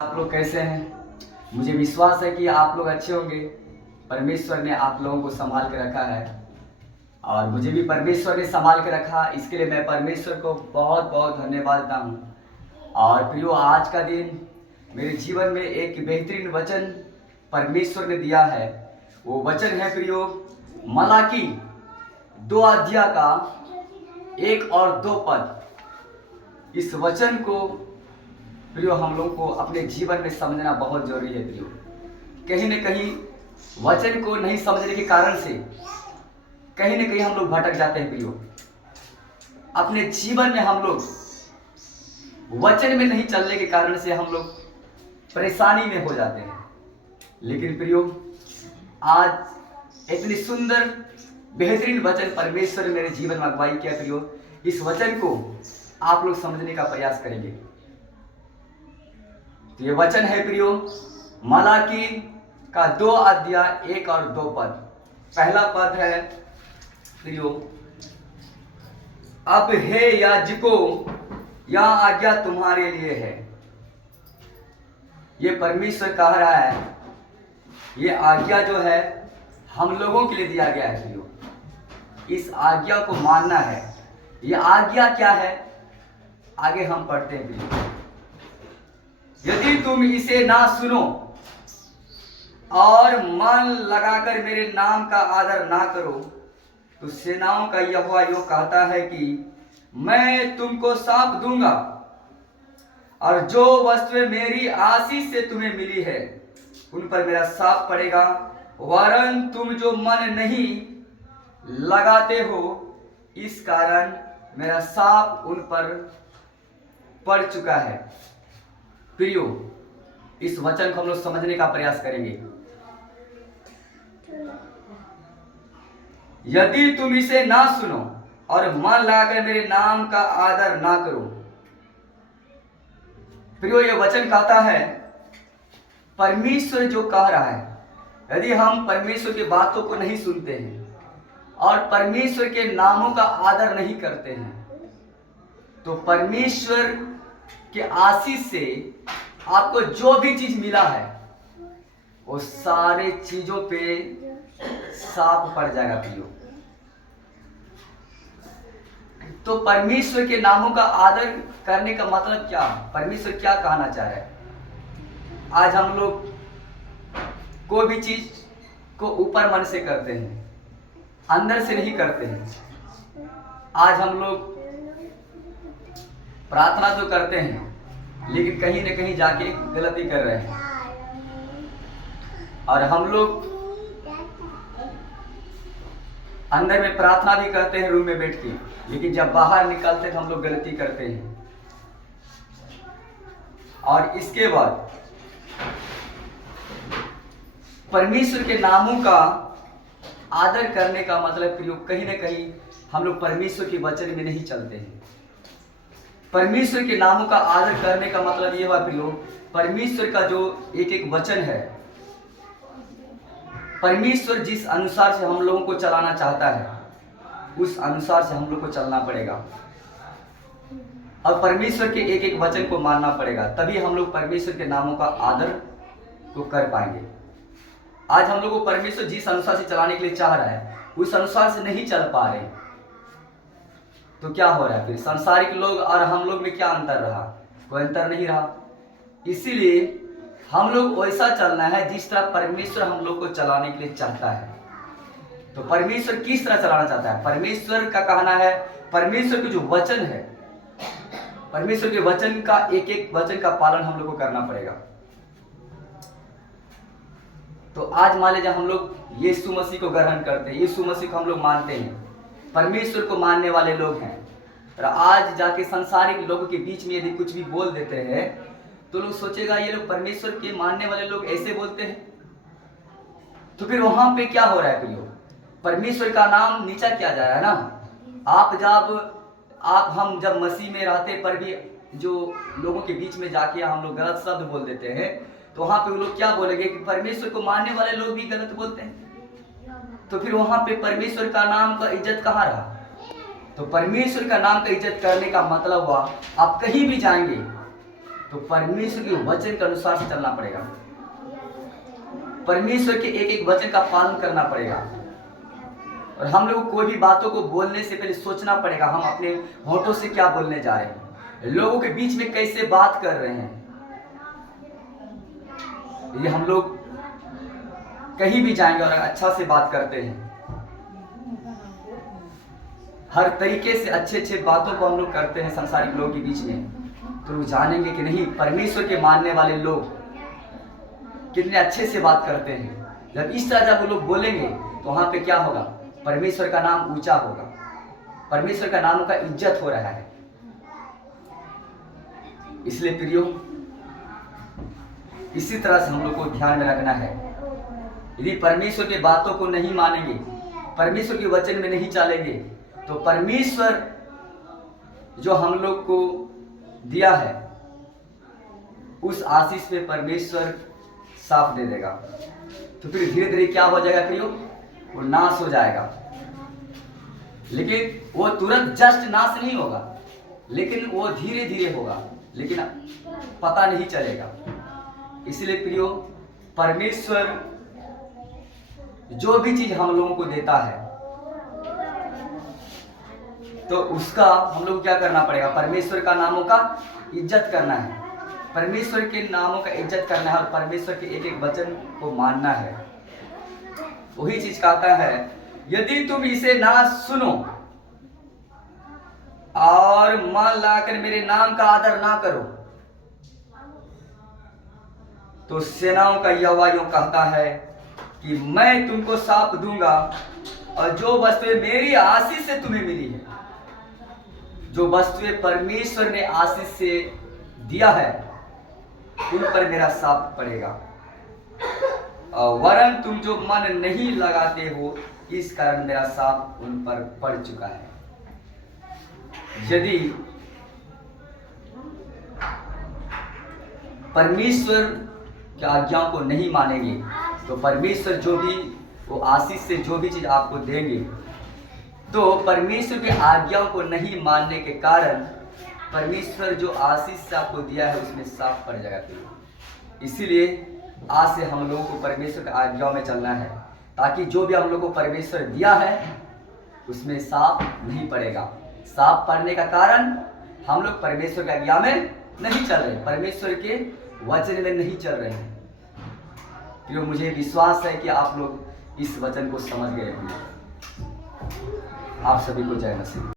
आप लोग कैसे हैं? मुझे विश्वास है कि आप लोग अच्छे होंगे। परमेश्वर ने आप लोगों को संभाल के रखा है और मुझे भी परमेश्वर ने संभाल के रखा, इसके लिए मैं परमेश्वर को बहुत बहुत धन्यवाद देता हूँ। और प्रियो, आज का दिन मेरे जीवन में एक बेहतरीन वचन परमेश्वर ने दिया है। वो वचन है प्रियो, मलाकी 2 अध्याय का 1 और 2 पद। इस वचन को प्रियो हम लोग को अपने जीवन में समझना बहुत जरूरी है प्रियो। कहीं न कहीं वचन को नहीं समझने के कारण से कहीं न कहीं हम लोग भटक जाते हैं प्रियो। अपने जीवन में हम लोग वचन में नहीं चलने के कारण से हम लोग परेशानी में हो जाते हैं। लेकिन प्रियो, आज इतनी सुंदर बेहतरीन वचन परमेश्वर ने मेरे जीवन में अगुवाई किया प्रियो। इस वचन को आप लोग समझने का प्रयास करेंगे। तो ये वचन है प्रियो, मलाकी का 2 अध्याय 1 और 2 पद। पहला पद है प्रियो, अब हे याजकों, यह आज्ञा तुम्हारे लिए है। ये परमेश्वर कह रहा है, ये आज्ञा जो है हम लोगों के लिए दिया गया है प्रियो। इस आज्ञा को मानना है। ये आज्ञा क्या है, आगे हम पढ़ते हैं प्रियो। यदि तुम इसे ना सुनो और मन लगाकर मेरे नाम का आदर ना करो, तो सेनाओं का यहोवा यूं कहता है कि मैं तुमको शाप दूंगा और जो वस्तुएं मेरी आशीष से तुम्हें मिली है उन पर मेरा शाप पड़ेगा, वरन तुम जो मन नहीं लगाते हो इस कारण मेरा शाप उन पर पड़ चुका है। प्रियो, इस वचन को हम लोग समझने का प्रयास करेंगे। यदि तुम इसे ना सुनो और मन लगाकर मेरे नाम का आदर ना करो। प्रियो, ये वचन कहता है, परमेश्वर जो कह रहा है, यदि हम परमेश्वर की बातों को नहीं सुनते हैं और परमेश्वर के नामों का आदर नहीं करते हैं, तो परमेश्वर के आशीष से आपको जो भी चीज मिला है वो सारे चीजों पे शाप पड़ जाएगा प्रियो। तो परमेश्वर के नामों का आदर करने का मतलब क्या, परमेश्वर क्या कहना चाह रहा है? आज हम लोग कोई भी चीज को ऊपर मन से करते हैं, अंदर से नहीं करते हैं। आज हम लोग प्रार्थना तो करते हैं लेकिन कहीं न कहीं जाके गलती कर रहे हैं। और हम लोग अंदर में प्रार्थना भी करते हैं रूम में बैठ के, लेकिन जब बाहर निकलते तो हम लोग गलती करते हैं। और इसके बाद परमेश्वर के नामों का आदर करने का मतलब प्रियो, कहीं न कहीं हम लोग परमेश्वर के वचन में नहीं चलते हैं। परमेश्वर के नामों का आदर करने का मतलब यह हुआ प्रियो, परमेश्वर का जो एक एक वचन है, परमेश्वर जिस अनुसार से हम लोगों को चलाना चाहता है उस अनुसार से हम लोग को चलना पड़ेगा और परमेश्वर के एक एक वचन को मानना पड़ेगा, तभी हम लोग परमेश्वर के नामों का आदर को कर पाएंगे। आज हम लोग को परमेश्वर जिस अनुसार से चलाने के लिए चाह रहा है उस अनुसार से नहीं चल पा रहे, तो क्या हो रहा है फिर? सांसारिक लोग और हम लोग में क्या अंतर रहा? कोई अंतर नहीं रहा। इसीलिए हम लोग वैसा चलना है जिस तरह परमेश्वर हम लोग को चलाने के लिए चाहता है। तो परमेश्वर किस तरह चलाना चाहता है? परमेश्वर का कहना है, परमेश्वर के जो वचन है, परमेश्वर के वचन का एक एक वचन का पालन हम लोग को करना पड़ेगा। तो आज मान लीजिए हम लोग यीशु मसीह को ग्रहण करते हैं, यीशु मसीह को हम लोग मानते हैं, परमेश्वर को मानने वाले लोग हैं, और आज जाके संसारिक लोगों के बीच में यदि कुछ भी बोल देते हैं तो लोग सोचेगा ये लोग परमेश्वर के मानने वाले लोग ऐसे बोलते हैं। तो फिर वहां पे क्या हो रहा है प्रियो? परमेश्वर का नाम नीचा किया जा रहा है ना। हम जब मसीह में रहते पर भी जो लोगों के बीच में जाके हम लोग गलत शब्द बोल देते हैं, तो वहां पे वो लोग क्या बोलेंगे कि परमेश्वर को मानने वाले लोग भी गलत बोलते हैं। तो फिर वहां पे परमेश्वर का नाम का इज्जत कहाँ रहा? तो परमेश्वर का नाम का इज्जत करने का मतलब हुआ, आप कहीं भी जाएंगे तो परमेश्वर के वचन के अनुसार से चलना पड़ेगा। परमेश्वर के एक एक वचन का पालन करना पड़ेगा। और हम लोग कोई भी बातों को बोलने से पहले सोचना पड़ेगा, हम अपने होठों से क्या बोलने जा रहे हैं, लोगों के बीच में कैसे बात कर रहे हैं। ये हम लोग कहीं भी जाएंगे और अच्छा से बात करते हैं, हर तरीके से अच्छे अच्छे बातों को हम लोग करते हैं संसारिक लोगों के बीच में, तो लोग जानेंगे कि नहीं, परमेश्वर के मानने वाले लोग कितने अच्छे से बात करते हैं। जब इस तरह जब वो लोग बोलेंगे तो वहां पे क्या होगा, परमेश्वर का नाम ऊंचा होगा, परमेश्वर का नाम का इज्जत हो रहा है। इसलिए प्रियो, इसी तरह से हम लोग को ध्यान में रखना है। यदि परमेश्वर की बातों को नहीं मानेंगे, परमेश्वर के वचन में नहीं चलेंगे, तो परमेश्वर जो हम लोग को दिया है उस आशीष पे परमेश्वर साफ दे देगा। तो फिर धीरे धीरे क्या हो जाएगा प्रियो, वो नाश हो जाएगा। लेकिन वो तुरंत जस्ट नाश नहीं होगा, लेकिन वो धीरे धीरे होगा, लेकिन पता नहीं चलेगा। इसलिए प्रियो, परमेश्वर जो भी चीज हम लोगों को देता है तो उसका हम लोग क्या करना पड़ेगा, परमेश्वर का नामों का इज्जत करना है, परमेश्वर के नामों का इज्जत करना है और परमेश्वर के एक एक वचन को मानना है। वही चीज कहता है, यदि तुम इसे ना सुनो और मन लाकर मेरे नाम का आदर ना करो, तो सेनाओं का यहोवा यूं कहता है कि मैं तुमको साप दूंगा, और जो वस्तुएं मेरी आशीष से तुम्हें मिली है, जो वस्तुएं परमेश्वर ने आशीष से दिया है, उन पर मेरा साप पड़ेगा। और वरन तुम जो मन नहीं लगाते हो, इस कारण मेरा साप उन पर पड़ चुका है। यदि परमेश्वर की आज्ञाओं को नहीं मानेंगे, तो परमेश्वर जो भी वो आशीष से जो भी चीज आपको देंगे, तो परमेश्वर की आज्ञाओं को नहीं मानने के कारण परमेश्वर जो आशीष से आपको दिया है उसमें साफ पड़ जाएगा। इसीलिए आज से हम लोगों को परमेश्वर की आज्ञाओं में चलना है, ताकि जो भी हम लोग को परमेश्वर दिया है उसमें साफ नहीं पड़ेगा। साफ पड़ने का कारण हम लोग परमेश्वर की आज्ञा में नहीं चल रहे, परमेश्वर के वचन में नहीं चल रहे हैं। क्यों, मुझे विश्वास है कि आप लोग इस वचन को समझ गए होंगे। आप सभी को जय मसीह।